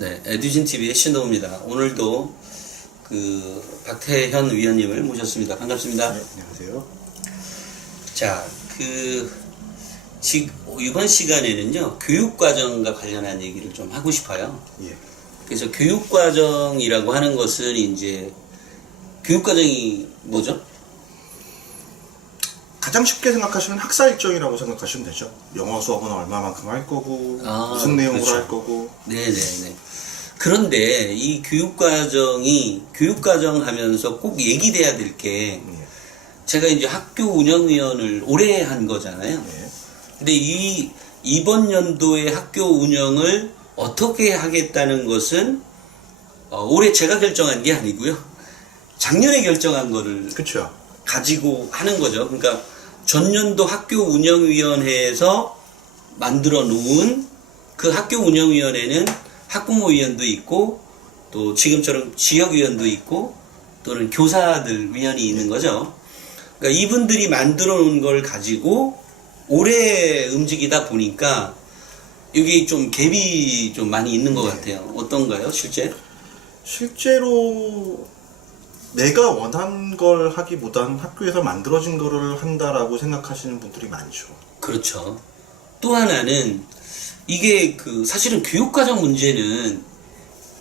네, 에듀진 TV의 신동우입니다. 오늘도 박태현 위원님을 모셨습니다. 반갑습니다. 네, 안녕하세요. 자, 이번 시간에는요, 교육과정과 관련한 얘기를 좀 하고 싶어요. 예. 그래서 교육과정이라고 하는 것은 이제, 교육과정이 뭐죠? 가장 쉽게 생각하시면 학사 일정이라고 생각하시면 되죠. 영어 수업은 얼마만큼 할 거고, 무슨 내용으로 그렇죠. 할 거고. 네네네. 그런데 이 교육과정 하면서 꼭 얘기돼야 될 게, 예. 제가 이제 학교 운영위원을 오래 한 거잖아요. 네. 근데 이번 연도의 학교 운영을 어떻게 하겠다는 것은, 올해 제가 결정한 게 아니고요. 작년에 결정한 거를 그쵸. 가지고 하는 거죠. 그러니까 전년도 학교 운영위원회에서 만들어 놓은 그 학교 운영위원회는 학부모위원도 있고 또 지금처럼 지역위원도 있고 또는 교사들 위원이 있는 거죠. 그러니까 이분들이 만들어 놓은 걸 가지고 오래 움직이다 보니까 여기 좀 갭이 좀 많이 있는 것 같아요. 어떤가요, 실제? 실제로 내가 원한 걸 하기보단 학교에서 만들어진 거를 한다라고 생각하시는 분들이 많죠. 그렇죠. 또 하나는 이게 사실은 교육과정 문제는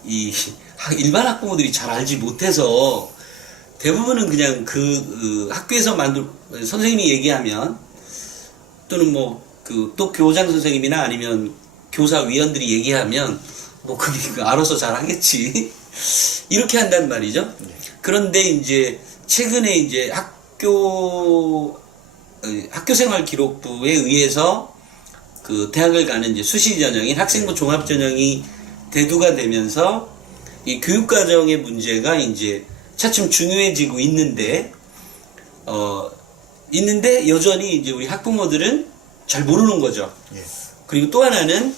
일반 학부모들이 잘 알지 못해서 대부분은 그냥 학교에서 선생님이 얘기하면 또는 또 교장 선생님이나 아니면 교사위원들이 얘기하면 그게 알아서 잘 하겠지. 이렇게 한단 말이죠. 그런데 이제 최근에 이제 학교생활 기록부에 의해서 대학을 가는 이제 수시 전형인 학생부 종합 전형이 대두가 되면서 이 교육과정의 문제가 이제 차츰 중요해지고 있는데 여전히 이제 우리 학부모들은 잘 모르는 거죠. 예. 그리고 또 하나는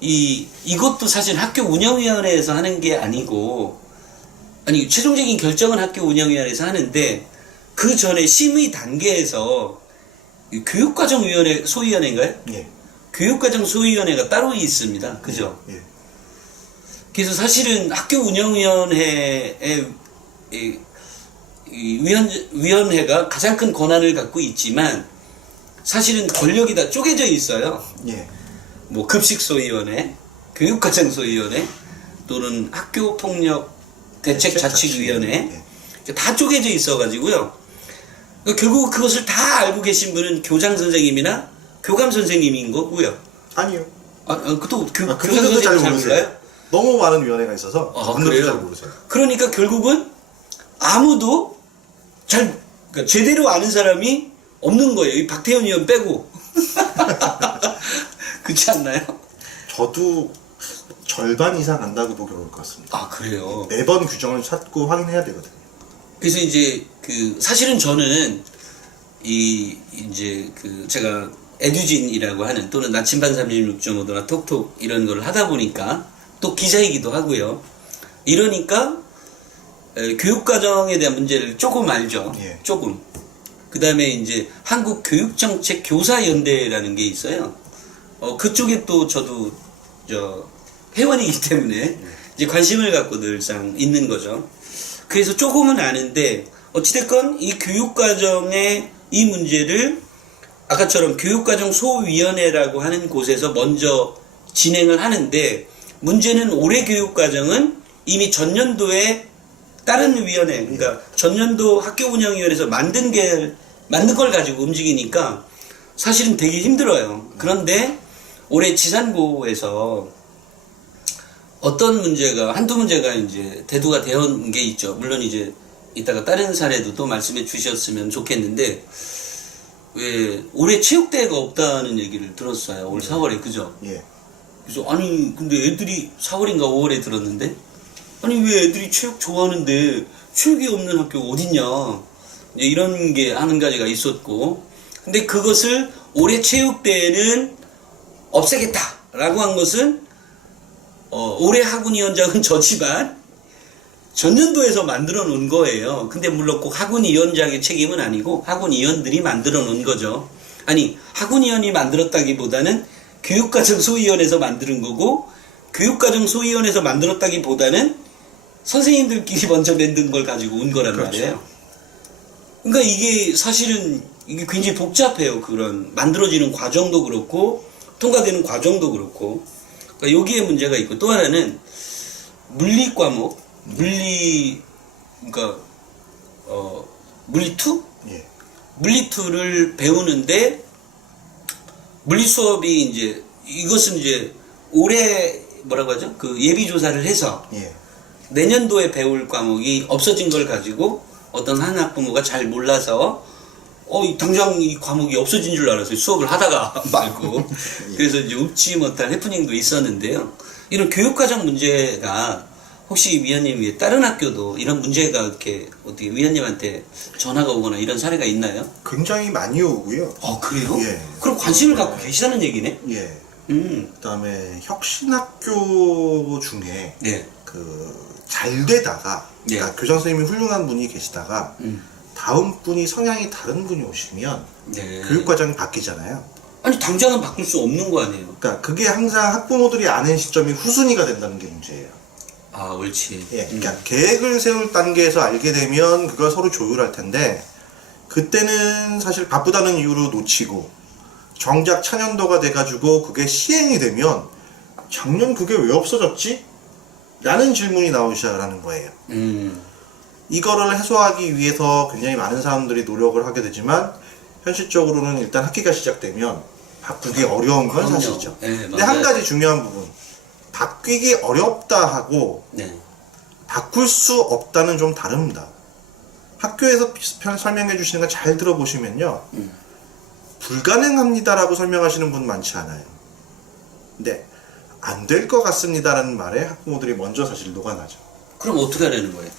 이것도 사실 학교 운영위원회에서 하는 게 아니고 최종적인 결정은 학교 운영위원회에서 하는데 그 전에 심의 단계에서 교육과정위원회 소위원회인가요? 예. 교육과정 소위원회가 따로 있습니다. 그죠? 예. 그래서 사실은 학교 운영위원회의 위원회가 가장 큰 권한을 갖고 있지만 사실은 권력이 다 쪼개져 있어요. 예. 급식소위원회, 교육과정소위원회 또는 학교폭력 대책자치위원회 다 쪼개져 있어가지고요. 결국 그것을 다 알고 계신 분은 교장 선생님이나 교감 선생님인 거고요. 아니요. 교장 그분들도 잘 선생님 잘 모르세요. 몰라요? 너무 많은 위원회가 있어서 그분들도 그래요? 잘 모르세요. 그러니까 결국은 아무도 그러니까 제대로 아는 사람이 없는 거예요. 이 박태현 의원 빼고. 그렇지 않나요? 저도 절반 이상 안다고 보기 어려울 것 같습니다. 그래요? 매번 규정을 찾고 확인해야 되거든요. 그래서 이제 사실은 저는 제가 에듀진이라고 하는 또는 나침반 36.5도나 톡톡 이런 걸 하다 보니까 또 기자이기도 하고요. 이러니까 교육과정에 대한 문제를 조금 알죠. 예. 조금. 그 다음에 이제 한국교육정책 교사연대라는 게 있어요. 그쪽에 또 저도 회원이기 때문에 이제 관심을 갖고 늘상 있는 거죠. 그래서 조금은 아는데 어찌됐건 이 교육과정의 이 문제를 아까처럼 교육과정 소위원회라고 하는 곳에서 먼저 진행을 하는데 문제는 올해 교육과정은 이미 전년도에 다른 위원회, 그러니까 전년도 학교운영위원회에서 만든 걸 가지고 움직이니까 사실은 되게 힘들어요. 그런데 올해 지산고에서 한두 문제가 이제 대두가 되어온 게 있죠. 물론 이제 이따가 다른 사례도 또 말씀해 주셨으면 좋겠는데, 올해 체육대회가 없다는 얘기를 들었어요. 올 4월에, 그죠? 예. 그래서 근데 애들이 4월인가 5월에 들었는데, 왜 애들이 체육 좋아하는데 체육이 없는 학교가 어딨냐. 이제 이런 게 한 가지가 있었고, 근데 그것을 올해 체육대회는 없애겠다라고 한 것은, 올해 학운위원장은 저지만 전년도에서 만들어 놓은 거예요. 근데 물론 꼭 학운위원장의 책임은 아니고 학운위원들이 만들어 놓은 거죠. 학운위원이 만들었다기보다는 교육과정 소위원회에서 만드는 거고 교육과정 소위원회에서 만들었다기보다는 선생님들끼리 먼저 만든 걸 가지고 온 거란 그렇죠. 말이에요. 그러니까 이게 사실은 이게 굉장히 복잡해요. 그런 만들어지는 과정도 그렇고 통과되는 과정도 그렇고. 그러니까 여기에 문제가 있고, 또 하나는 물리 과목, 그러니까 물리2? 예. 물리2를 배우는데 물리 수업이 이제 이것은 이제 올해 뭐라고 하죠? 그 예비 조사를 해서 예. 내년도에 배울 과목이 없어진 걸 가지고 어떤 한 학부모가 잘 몰라서 당장 이 과목이 없어진 줄 알았어요. 수업을 하다가 말고. 그래서 이제 웃지 못할 해프닝도 있었는데요. 이런 교육과정 문제가 혹시 위원님 다른 학교도 이런 문제가 이렇게 어떻게 위원님한테 전화가 오거나 이런 사례가 있나요? 굉장히 많이 오고요. 그래요? 예. 그럼 관심을 갖고 계시다는 얘기네? 예. 그다음에 혁신학교 중에 네. 잘 되다가 네. 그러니까 교장 선생님이 훌륭한 분이 계시다가 다음 분이 성향이 다른 분이 오시면 네. 교육과정이 바뀌잖아요. 아니 당장은 바꿀 수 없는 거 아니에요? 그러니까 그게 항상 학부모들이 아는 시점이 후순위가 된다는 게 문제예요. 아, 옳지. 예, 그러니까 계획을 세울 단계에서 알게 되면 그걸 서로 조율할 텐데 그때는 사실 바쁘다는 이유로 놓치고 정작 차년도가 돼가지고 그게 시행이 되면 작년 그게 왜 없어졌지? 라는 질문이 나오시라는 거예요. 이거를 해소하기 위해서 굉장히 많은 사람들이 노력을 하게 되지만 현실적으로는 일단 학기가 시작되면 바꾸기 어려운 건 그럼요. 사실이죠. 네, 근데 한 가지 중요한 부분, 바뀌기 어렵다 하고 네. 바꿀 수 없다는 좀 다릅니다. 학교에서 설명해 주시는 거 잘 들어보시면요. 불가능합니다라고 설명하시는 분 많지 않아요. 근데 안 될 것 같습니다라는 말에 학부모들이 먼저 사실 녹아나죠. 그럼 어떻게 하려는 거예요?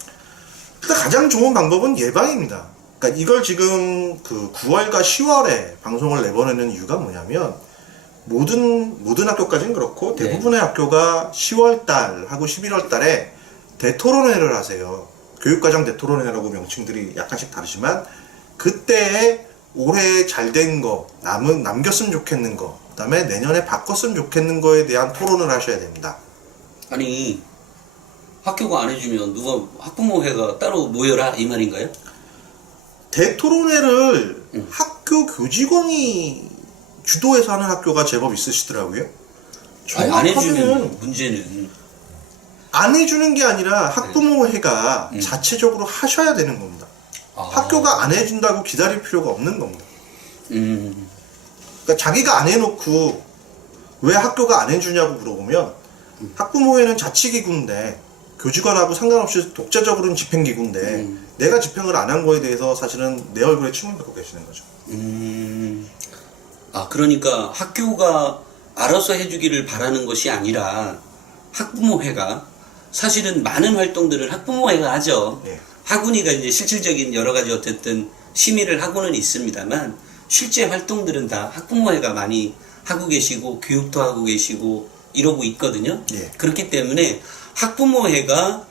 일단 가장 좋은 방법은 예방입니다. 그러니까 이걸 지금 9월과 10월에 방송을 내보내는 이유가 뭐냐면 모든 학교까지는 그렇고 대부분의 학교가 10월 달하고 11월 달에 대토론회를 하세요. 교육과정 대토론회라고 명칭들이 약간씩 다르지만 그때에 올해 잘 된 거, 남겼으면 좋겠는 거, 그 다음에 내년에 바꿨으면 좋겠는 거에 대한 토론을 하셔야 됩니다. 아니 학교가 안 해주면 누가 학부모회가 따로 모여라 이 말인가요? 대토론회를 학교 교직원이 주도해서 하는 학교가 제법 있으시더라고요. 아니, 안 해주면 정확하게는 문제는 안 해주는 게 아니라 학부모회가 자체적으로 하셔야 되는 겁니다. 학교가 안 해준다고 기다릴 필요가 없는 겁니다. 그러니까 자기가 안 해놓고 왜 학교가 안 해주냐고 물어보면 학부모회는 자치기구인데 교직원하고 상관없이 독자적으로는 집행기구인데 내가 집행을 안 한 거에 대해서 사실은 내 얼굴에 침을 뱉고 계시는 거죠. 그러니까 학교가 알아서 해주기를 바라는 것이 아니라 학부모회가 사실은 많은 활동들을 학부모회가 하죠. 네. 학운이가 이제 실질적인 여러 가지 어쨌든 심의를 하고는 있습니다만 실제 활동들은 다 학부모회가 많이 하고 계시고 교육도 하고 계시고 이러고 있거든요. 예. 그렇기 때문에 학부모회가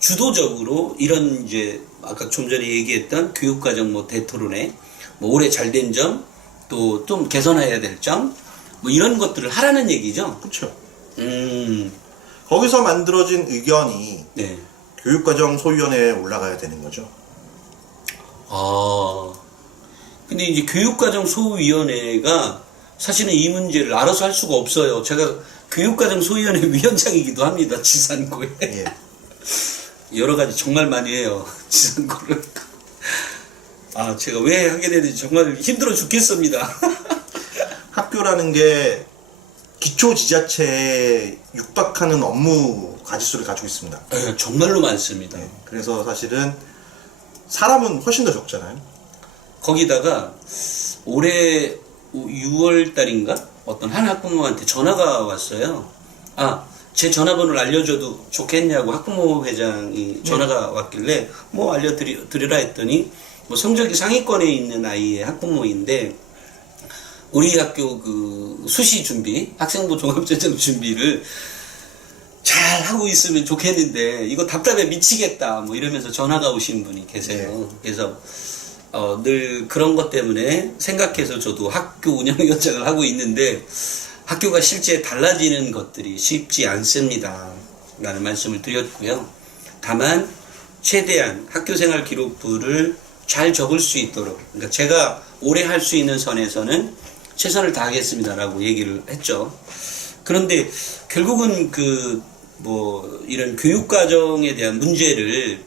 주도적으로 이런 이제 아까 좀 전에 얘기했던 교육과정 대토론회 올해 잘된 점 또 좀 개선해야 될 점 이런 것들을 하라는 얘기죠. 그렇죠. 음, 거기서 만들어진 의견이 네. 교육과정 소위원회에 올라가야 되는 거죠. 근데 이제 교육과정 소위원회가 사실은 이 문제를 알아서 할 수가 없어요. 제가 교육과정 소위원회 위원장이기도 합니다. 지산고에. 예. 여러 가지 정말 많이 해요. 지산고를. 제가 왜 하게 되는지 정말 힘들어 죽겠습니다. 학교라는 게 기초 지자체에 육박하는 업무 가지수를 가지고 있습니다. 네, 정말로 많습니다. 네, 그래서 사실은 사람은 훨씬 더 적잖아요. 거기다가 올해 6월 달인가 어떤 한 학부모한테 전화가 왔어요. 제 전화번호를 알려줘도 좋겠냐고 학부모 회장이 전화가 왔길래 알려드리라 했더니 성적이 상위권에 있는 아이의 학부모인데 우리 학교 수시 준비, 학생부 종합전형 준비를 잘 하고 있으면 좋겠는데 이거 답답해 미치겠다 이러면서 전화가 오신 분이 계세요. 그래서 늘 그런 것 때문에 생각해서 저도 학교 운영위원장을 하고 있는데 학교가 실제 달라지는 것들이 쉽지 않습니다. 라는 말씀을 드렸고요. 다만 최대한 학교생활 기록부를 잘 적을 수 있도록, 그러니까 제가 오래 할 수 있는 선에서는 최선을 다하겠습니다라고 얘기를 했죠. 그런데 결국은 이런 교육과정에 대한 문제를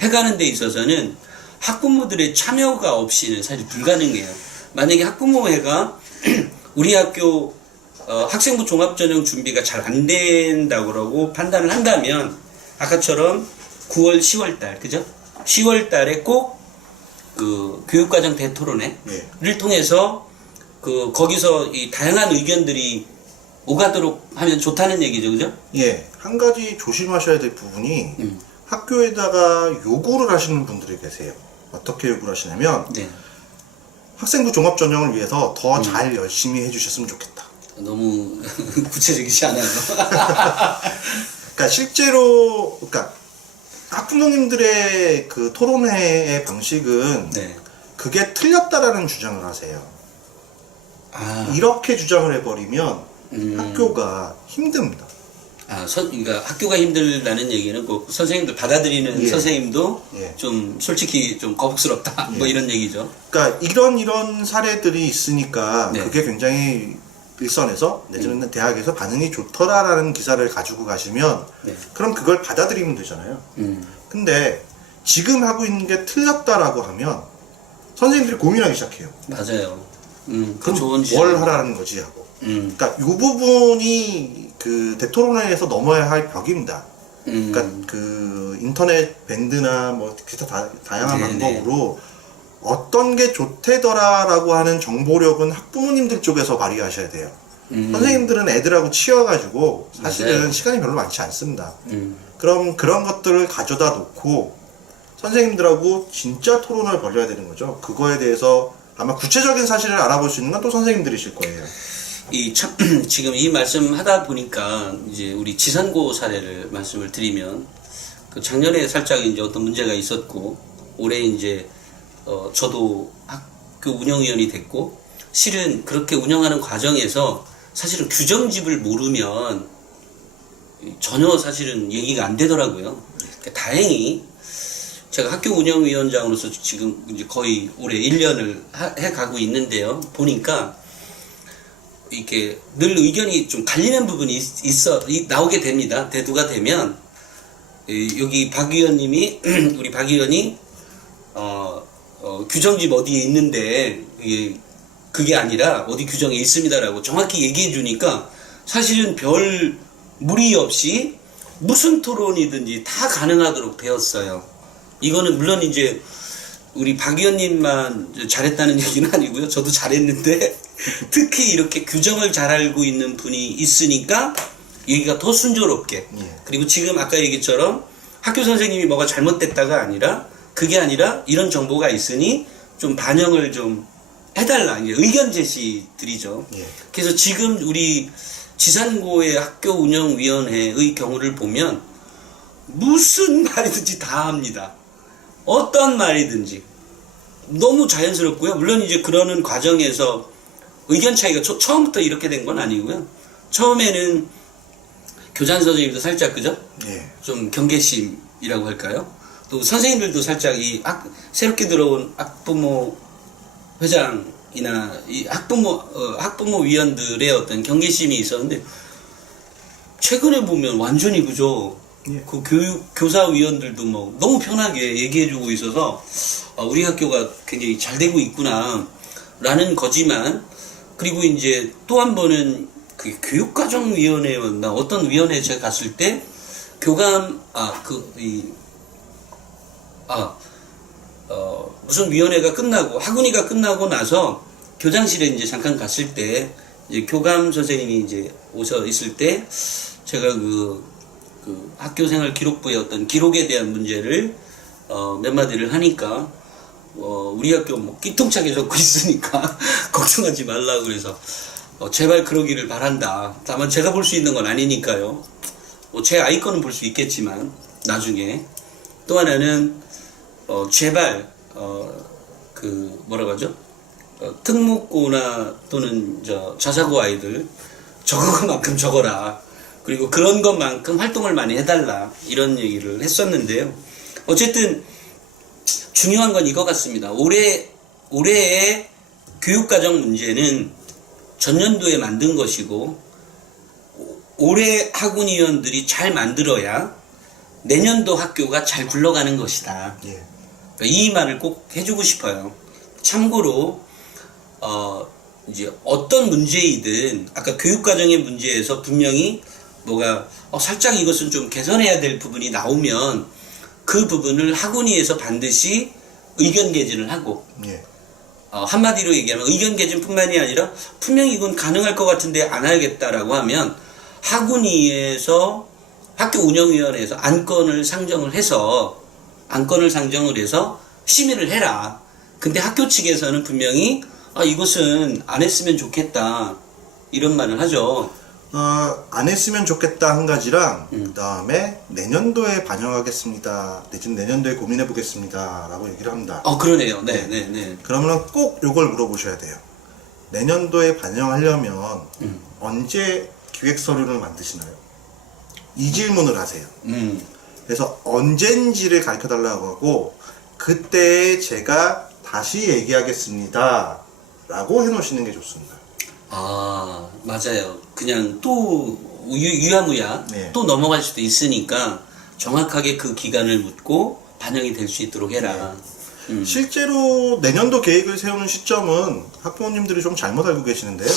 해가는 데 있어서는 학부모들의 참여가 없이는 사실 불가능해요. 만약에 학부모회가 우리 학교 학생부 종합전형 준비가 잘 안 된다고 판단을 한다면 아까처럼 9월, 10월 달, 그죠? 10월 달에 꼭 교육과정 대토론회를 통해서 거기서 이 다양한 의견들이 오가도록 하면 좋다는 얘기죠, 그죠? 예, 한 가지 조심하셔야 될 부분이 학교에다가 요구를 하시는 분들이 계세요. 어떻게 요구를 하시냐면 네. 학생부 종합전형을 위해서 더 잘 열심히 해주셨으면 좋겠다. 너무 구체적이지 않아요. 그러니까 실제로 학부모님들의 그 토론회의 방식은 네. 그게 틀렸다라는 주장을 하세요. 아, 이렇게 주장을 해버리면 학교가 힘듭니다. 그러니까 학교가 힘들다는 얘기는 그 선생님들 받아들이는 예. 선생님도 예. 좀 솔직히 좀 거북스럽다. 예. 뭐 이런 얘기죠. 그러니까 이런 사례들이 있으니까 네. 그게 굉장히 일선에서 내지는 대학에서 반응이 좋더라라는 기사를 가지고 가시면 네. 그럼 그걸 받아들이면 되잖아요. 음. 근데 지금 하고 있는 게 틀렸다라고 하면 선생님들이 고민하기 시작해요. 맞아요. 그 그럼 좋은 뭘 하라는 거지 하고. 그러니까 이 부분이 그 대토론회에서 넘어야 할 벽입니다. 그러니까 그 인터넷 밴드나 뭐 기타 다양한 네네. 방법으로 어떤 게 좋대더라라고 하는 정보력은 학부모님들 쪽에서 발휘하셔야 돼요. 선생님들은 애들하고 치여가지고 사실은 맞아요. 시간이 별로 많지 않습니다. 음. 그럼 그런 것들을 가져다 놓고 선생님들하고 진짜 토론을 벌여야 되는 거죠. 그거에 대해서 아마 구체적인 사실을 알아볼 수 있는 건 또 선생님들이실 거예요. 지금 이 말씀 하다 보니까 이제 우리 지산고 사례를 말씀을 드리면 작년에 살짝 이제 어떤 문제가 있었고 올해 이제 저도 학교 운영위원이 됐고 실은 그렇게 운영하는 과정에서 사실은 규정집을 모르면 전혀 사실은 얘기가 안 되더라고요. 그러니까 다행히 제가 학교 운영위원장으로서 지금 이제 거의 올해 1년을 해가고 있는데요. 보니까 이렇게 늘 의견이 좀 갈리는 부분이 나오게 됩니다. 대두가 되면 여기 박 의원님이 우리 박 의원이 규정집 어디에 있는데 그게 아니라 어디 규정에 있습니다라고 정확히 얘기해 주니까 사실은 별 무리 없이 무슨 토론이든지 다 가능하도록 되었어요. 이거는 물론 이제 우리 박 의원님만 잘했다는 얘기는 아니고요. 저도 잘했는데 특히 이렇게 규정을 잘 알고 있는 분이 있으니까 얘기가 더 순조롭게 그리고 지금 아까 얘기처럼 학교 선생님이 뭐가 잘못됐다가 아니라 그게 아니라 이런 정보가 있으니 좀 반영을 좀 해달라 이제 의견 제시들이죠. 그래서 지금 우리 지산고의 학교 운영위원회의 경우를 보면 무슨 말이든지 다 합니다. 어떤 말이든지 너무 자연스럽고요. 물론 이제 그러는 과정에서 의견 차이가 처음부터 이렇게 된 건 아니고요. 처음에는 교장 선생님도 살짝 그죠? 좀 경계심이라고 할까요? 또 선생님들도 살짝 새롭게 들어온 학부모 회장이나 이 학부모 위원들의 어떤 경계심이 있었는데 최근에 보면 완전히 그죠? 그 교사위원들도 뭐 너무 편하게 얘기해주고 있어서 우리 학교가 굉장히 잘 되고 있구나 라는 거지만 그리고 이제 또 한 번은 그 교육과정위원회였나 어떤 위원회에 제가 갔을 때 무슨 위원회가 끝나고 학원위가 끝나고 나서 교장실에 이제 잠깐 갔을 때 이제 교감 선생님이 이제 오셔 있을 때 제가 그 학교생활 기록부의 어떤 기록에 대한 문제를 몇 마디를 하니까 우리 학교 뭐 끼통차게 적고 있으니까 걱정하지 말라 그래서 제발 그러기를 바란다. 다만 제가 볼 수 있는 건 아니니까요. 제 아이 거는 볼 수 있겠지만 나중에 또 하나는 제발 뭐라고 하죠? 특목고나 또는 자사고 아이들 적은 것만큼 적어라. 그리고 그런 것만큼 활동을 많이 해달라. 이런 얘기를 했었는데요. 어쨌든 중요한 건 이거 같습니다. 올해의 교육과정 문제는 전년도에 만든 것이고 올해 학운위원들이 잘 만들어야 내년도 학교가 잘 굴러가는 것이다. 예. 그러니까 이 말을 꼭 해주고 싶어요. 참고로 이제 어떤 문제이든 아까 교육과정의 문제에서 분명히 뭐가 살짝 이것은 좀 개선해야 될 부분이 나오면 그 부분을 학운위에서 반드시 의견 개진을 하고 예. 한마디로 얘기하면 의견 개진뿐만이 아니라 분명히 이건 가능할 것 같은데 안 하겠다라고 하면 학운위에서 학교 운영위원회에서 안건을 상정을 해서 심의를 해라. 근데 학교 측에서는 분명히 이것은 안 했으면 좋겠다 이런 말을 하죠. 안 했으면 좋겠다 한 가지랑 그 다음에 내년도에 반영하겠습니다. 내진 내년도에 고민해 보겠습니다. 라고 얘기를 합니다. 그러네요. 네. 그러면 꼭 요걸 물어보셔야 돼요. 내년도에 반영하려면 언제 기획 서류를 만드시나요? 이 질문을 하세요. 그래서 언젠지를 가르쳐 달라고 하고 그때 제가 다시 얘기하겠습니다. 라고 해놓으시는 게 좋습니다. 맞아요. 그냥 또 유야무야 네. 또 넘어갈 수도 있으니까 정확하게 그 기간을 묻고 반영이 될 수 있도록 해라. 실제로 내년도 계획을 세우는 시점은 학부모님들이 좀 잘못 알고 계시는데요.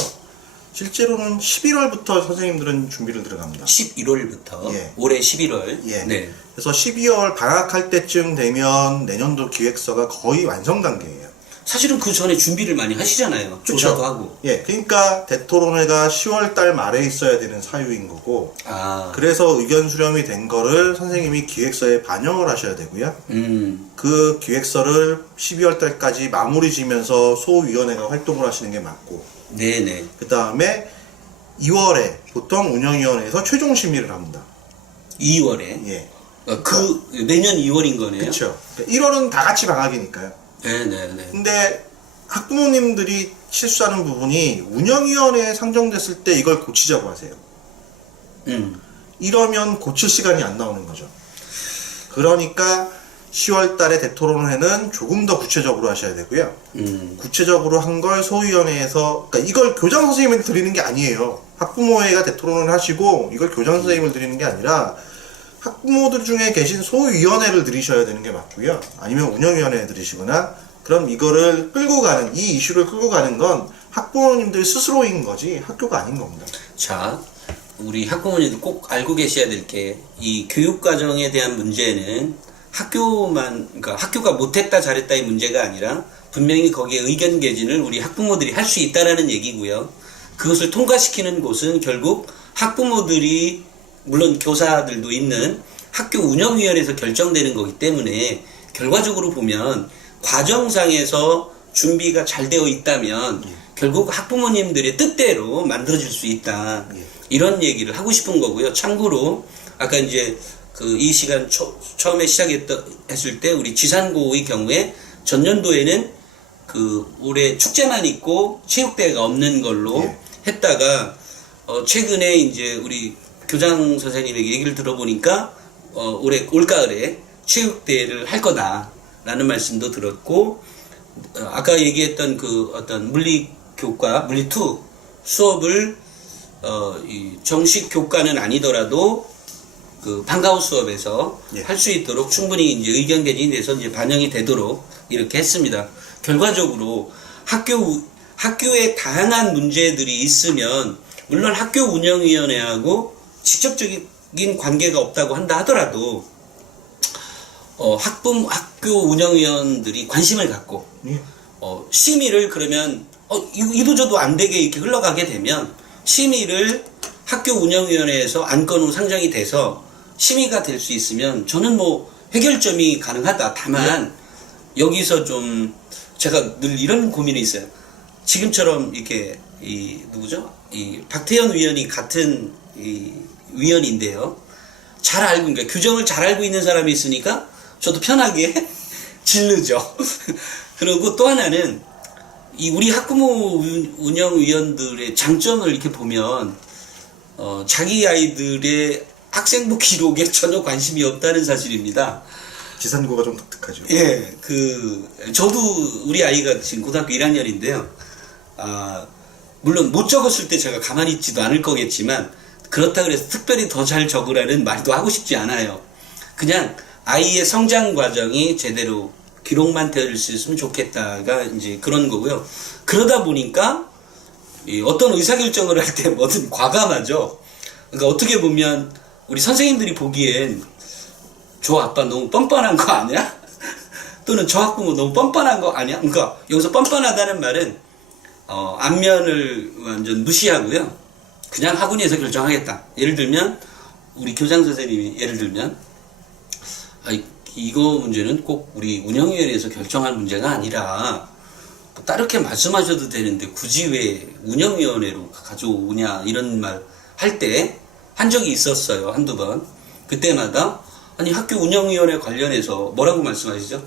실제로는 11월부터 선생님들은 준비를 들어갑니다. 11월부터 예. 올해 11월. 예. 네. 그래서 12월 방학할 때쯤 되면 내년도 기획서가 거의 완성 단계예요. 사실은 그 전에 준비를 많이 하시잖아요. 조사도 하고. 예, 그러니까 대토론회가 10월 달 말에 있어야 되는 사유인 거고, 그래서 의견 수렴이 된 거를 선생님이 기획서에 반영을 하셔야 되고요. 그 기획서를 12월 달까지 마무리 지면서 소위원회가 활동을 하시는 게 맞고, 네네. 그 다음에 2월에 보통 운영위원회에서 최종 심의를 합니다. 2월에. 예. 내년 2월인 거네요. 그렇죠. 1월은 다 같이 방학이니까요. 네네네. 근데 학부모님들이 실수하는 부분이 운영위원회에 상정됐을 때 이걸 고치자고 하세요. 이러면 고칠 시간이 안 나오는 거죠. 그러니까 10월 달에 대토론회는 조금 더 구체적으로 하셔야 되고요. 구체적으로 한 걸 소위원회에서, 그러니까 이걸 교장 선생님한테 드리는 게 아니에요. 학부모회가 대토론을 하시고 이걸 교장 선생님을 드리는 게 아니라 학부모들 중에 계신 소위원회를 들이셔야 되는 게 맞고요. 아니면 운영위원회에 들이시거나, 그럼 이거를 끌고 가는, 이 이슈를 끌고 가는 건 학부모님들 스스로인 거지 학교가 아닌 겁니다. 자, 우리 학부모님들 꼭 알고 계셔야 될 게, 이 교육과정에 대한 문제는 그러니까 학교가 못했다 잘했다의 문제가 아니라 분명히 거기에 의견 개진을 우리 학부모들이 할 수 있다라는 얘기고요. 그것을 통과시키는 곳은 결국 학부모들이, 물론 교사들도 있는 학교 운영위원회에서 결정되는 거기 때문에 결과적으로 보면 과정상에서 준비가 잘 되어 있다면 결국 학부모님들의 뜻대로 만들어질 수 있다. 이런 얘기를 하고 싶은 거고요. 참고로 아까 이제 이 시간 처음에 시작했을 때 우리 지산고의 경우에 전년도에는 올해 축제만 있고 체육대회가 없는 걸로 했다가 최근에 이제 우리 교장 선생님에게 얘기를 들어보니까 올가을에 체육대회를 할 거다라는 말씀도 들었고, 아까 얘기했던 그 어떤 물리교과, 물리2 수업을 이 정식 교과는 아니더라도 그 방과후 수업에서 할 수 있도록 충분히 이제 의견 개진이 돼서 이제 반영이 되도록 이렇게 했습니다. 결과적으로 학교에 다양한 문제들이 있으면 물론 학교 운영위원회하고 직접적인 관계가 없다고 한다 하더라도 학교 운영위원들이 관심을 갖고 심의를 그러면 이도저도 안 되게 이렇게 흘러가게 되면 심의를 학교 운영위원회에서 안건으로 상정이 돼서 심의가 될 수 있으면 저는 뭐 해결점이 가능하다. 다만 여기서 좀 제가 늘 이런 고민이 있어요. 지금처럼 이렇게 이 박태현 위원이 같은 이 위원인데요. 잘 알고, 그러니까 규정을 잘 알고 있는 사람이 있으니까 저도 편하게 질르죠. 그리고 또 하나는 우리 학부모 운영위원들의 장점을 이렇게 보면 자기 아이들의 학생부 기록에 전혀 관심이 없다는 사실입니다. 지산고가 좀 독특하죠. 예, 저도 우리 아이가 지금 고등학교 1학년인데요. 물론 못 적었을 때 제가 가만히 있지도 않을 거겠지만, 그렇다 그래서 특별히 더 잘 적으라는 말도 하고 싶지 않아요. 그냥 아이의 성장 과정이 제대로 기록만 될 수 있으면 좋겠다가 이제 그런 거고요. 그러다 보니까 어떤 의사결정을 할 때 뭐든 과감하죠. 그러니까 어떻게 보면 우리 선생님들이 보기엔 저 아빠 너무 뻔뻔한 거 아니야? 또는 저 학부모 너무 뻔뻔한 거 아니야? 그러니까 여기서 뻔뻔하다는 말은 안면을 완전 무시하고요. 그냥 학원에서 결정하겠다. 예를 들면 우리 교장 선생님이 예를 들면 이거 문제는 꼭 우리 운영위원회에서 결정할 문제가 아니라 따르게 말씀하셔도 되는데 굳이 왜 운영위원회로 가져오냐 이런 말 할 때 한 적이 있었어요. 한두 번. 그때마다 아니 학교 운영위원회 관련해서 뭐라고 말씀하시죠?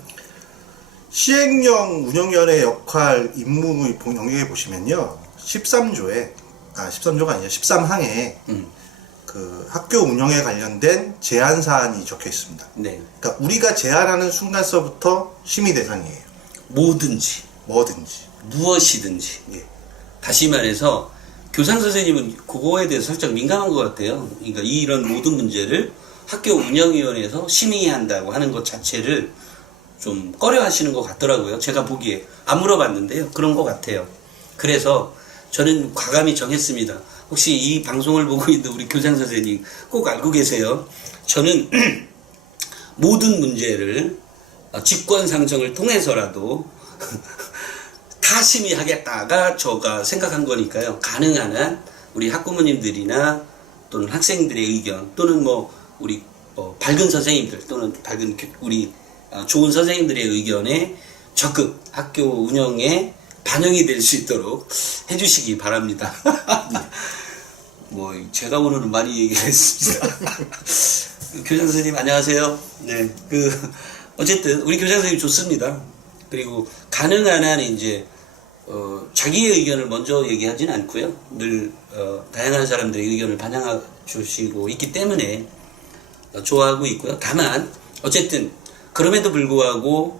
시행령 운영위원회 역할 임무 영역에 보시면요. 13조가 아니라 13항에 그 학교 운영에 관련된 제한 사안이 적혀 있습니다. 네. 그러니까 우리가 제안하는 순간서부터 심의 대상이에요. 뭐든지 무엇이든지. 예. 다시 말해서 교장 선생님은 그거에 대해서 살짝 민감한 것 같아요. 그러니까 이런 모든 문제를 학교 운영위원회에서 심의한다고 하는 것 자체를 좀 꺼려하시는 것 같더라고요. 제가 보기에 안 물어봤는데요. 그런 것 같아요. 그래서 저는 과감히 정했습니다. 혹시 이 방송을 보고 있는 우리 교장 선생님 꼭 알고 계세요. 저는 모든 문제를 직권상정을 통해서라도 다 심의하겠다가 제가 생각한 거니까요. 가능한 한 우리 학부모님들이나 또는 학생들의 의견 또는 뭐 우리 밝은 선생님들 또는 밝은 우리 좋은 선생님들의 의견에 적극 학교 운영에 반영이 될 수 있도록 해주시기 바랍니다. 뭐 제가 오늘은 많이 얘기를 했습니다. 교장 선생님 안녕하세요. 네, 어쨌든 우리 교장 선생님 좋습니다. 그리고 가능한 한 이제 자기의 의견을 먼저 얘기하진 않고요. 늘 다양한 사람들의 의견을 반영해 주시고 있기 때문에 좋아하고 있고요. 다만 어쨌든 그럼에도 불구하고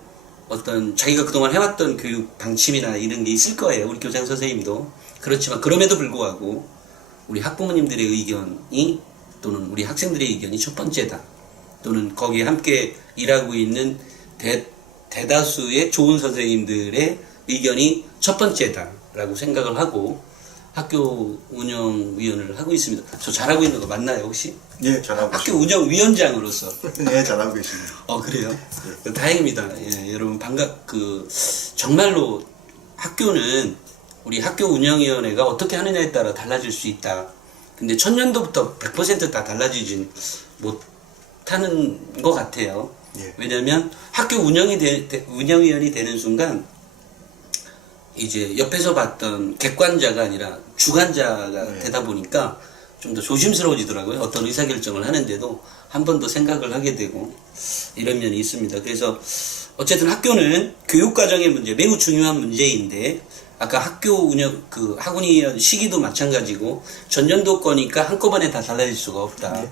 어떤 자기가 그동안 해왔던 교육 방침이나 이런 게 있을 거예요. 우리 교장 선생님도. 그렇지만 그럼에도 불구하고 우리 학부모님들의 의견이 또는 우리 학생들의 의견이 첫 번째다. 또는 거기에 함께 일하고 있는 대다수의 좋은 선생님들의 의견이 첫 번째다라고 생각을 하고 학교 운영위원을 하고 있습니다. 저 잘하고 있는 거 맞나요 혹시? 예, 잘하고 학교 계십니다. 운영위원장으로서. 예, 잘하고 계십니다. 그래요? 다행입니다. 예, 여러분 정말로 학교는 우리 학교 운영위원회가 어떻게 하느냐에 따라 달라질 수 있다. 근데 첫년도부터 100% 다 달라지진 못하는 것 같아요. 예. 왜냐면 학교 운영위원이 되는 순간 이제 옆에서 봤던 객관자가 아니라 주관자가 되다 보니까 좀 더 조심스러워지더라고요. 어떤 의사결정을 하는데도 한 번 더 생각을 하게 되고 이런 면이 있습니다. 그래서 어쨌든 학교는 교육과정의 문제, 매우 중요한 문제인데 아까 학교 운영, 학원위원 시기도 마찬가지고 전년도 거니까 한꺼번에 다 달라질 수가 없다.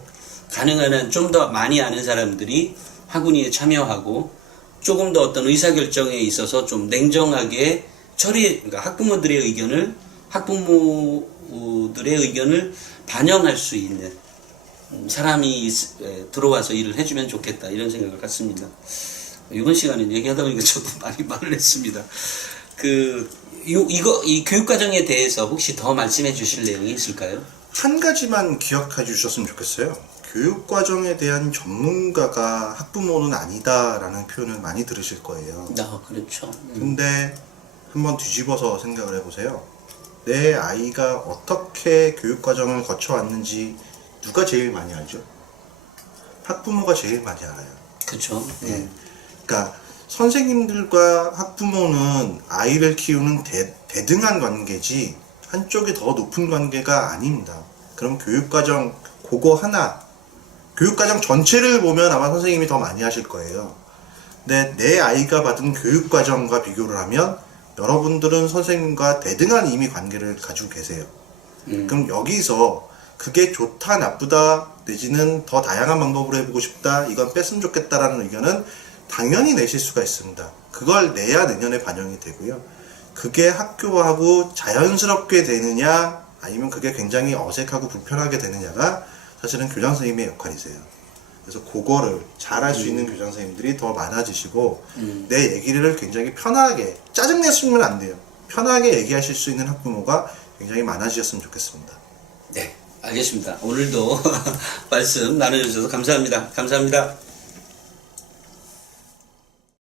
가능한 한 좀 더 많이 아는 사람들이 학원위에 참여하고 조금 더 어떤 의사결정에 있어서 좀 냉정하게 그러니까 학부모들의 의견을 반영할 수 있는 사람이 들어와서 일을 해주면 좋겠다 이런 생각을 갖습니다. 이번 시간에 얘기하다 보니까 저도 많이 말을 했습니다. 이 교육과정에 대해서 혹시 더 말씀해 주실 내용이 있을까요? 한 가지만 기억해 주셨으면 좋겠어요. 교육과정에 대한 전문가가 학부모는 아니다라는 표현을 많이 들으실 거예요. 그렇죠. 근데 한번 뒤집어서 생각을 해보세요. 내 아이가 어떻게 교육과정을 거쳐왔는지 누가 제일 많이 알죠? 학부모가 제일 많이 알아요. 그렇죠. 예. 그러니까 선생님들과 학부모는 아이를 키우는 대등한 관계지 한쪽이 더 높은 관계가 아닙니다. 그럼 교육과정 교육과정 전체를 보면 아마 선생님이 더 많이 하실 거예요. 근데 내 아이가 받은 교육과정과 비교를 하면 여러분들은 선생님과 대등한 이미 관계를 가지고 계세요. 그럼 여기서 그게 좋다 나쁘다 내지는 더 다양한 방법으로 해보고 싶다 이건 뺐으면 좋겠다라는 의견은 당연히 내실 수가 있습니다. 그걸 내야 내년에 반영이 되고요. 그게 학교하고 자연스럽게 되느냐 아니면 그게 굉장히 어색하고 불편하게 되느냐가 사실은 교장 선생님의 역할이세요. 그래서 그거를 잘할 수 있는 교장 선생님들이 더 많아지시고 내 얘기를 굉장히 편하게 짜증내시면 안 돼요. 편하게 얘기하실 수 있는 학부모가 굉장히 많아지셨으면 좋겠습니다. 네, 알겠습니다. 오늘도 말씀 나눠주셔서 감사합니다. 감사합니다.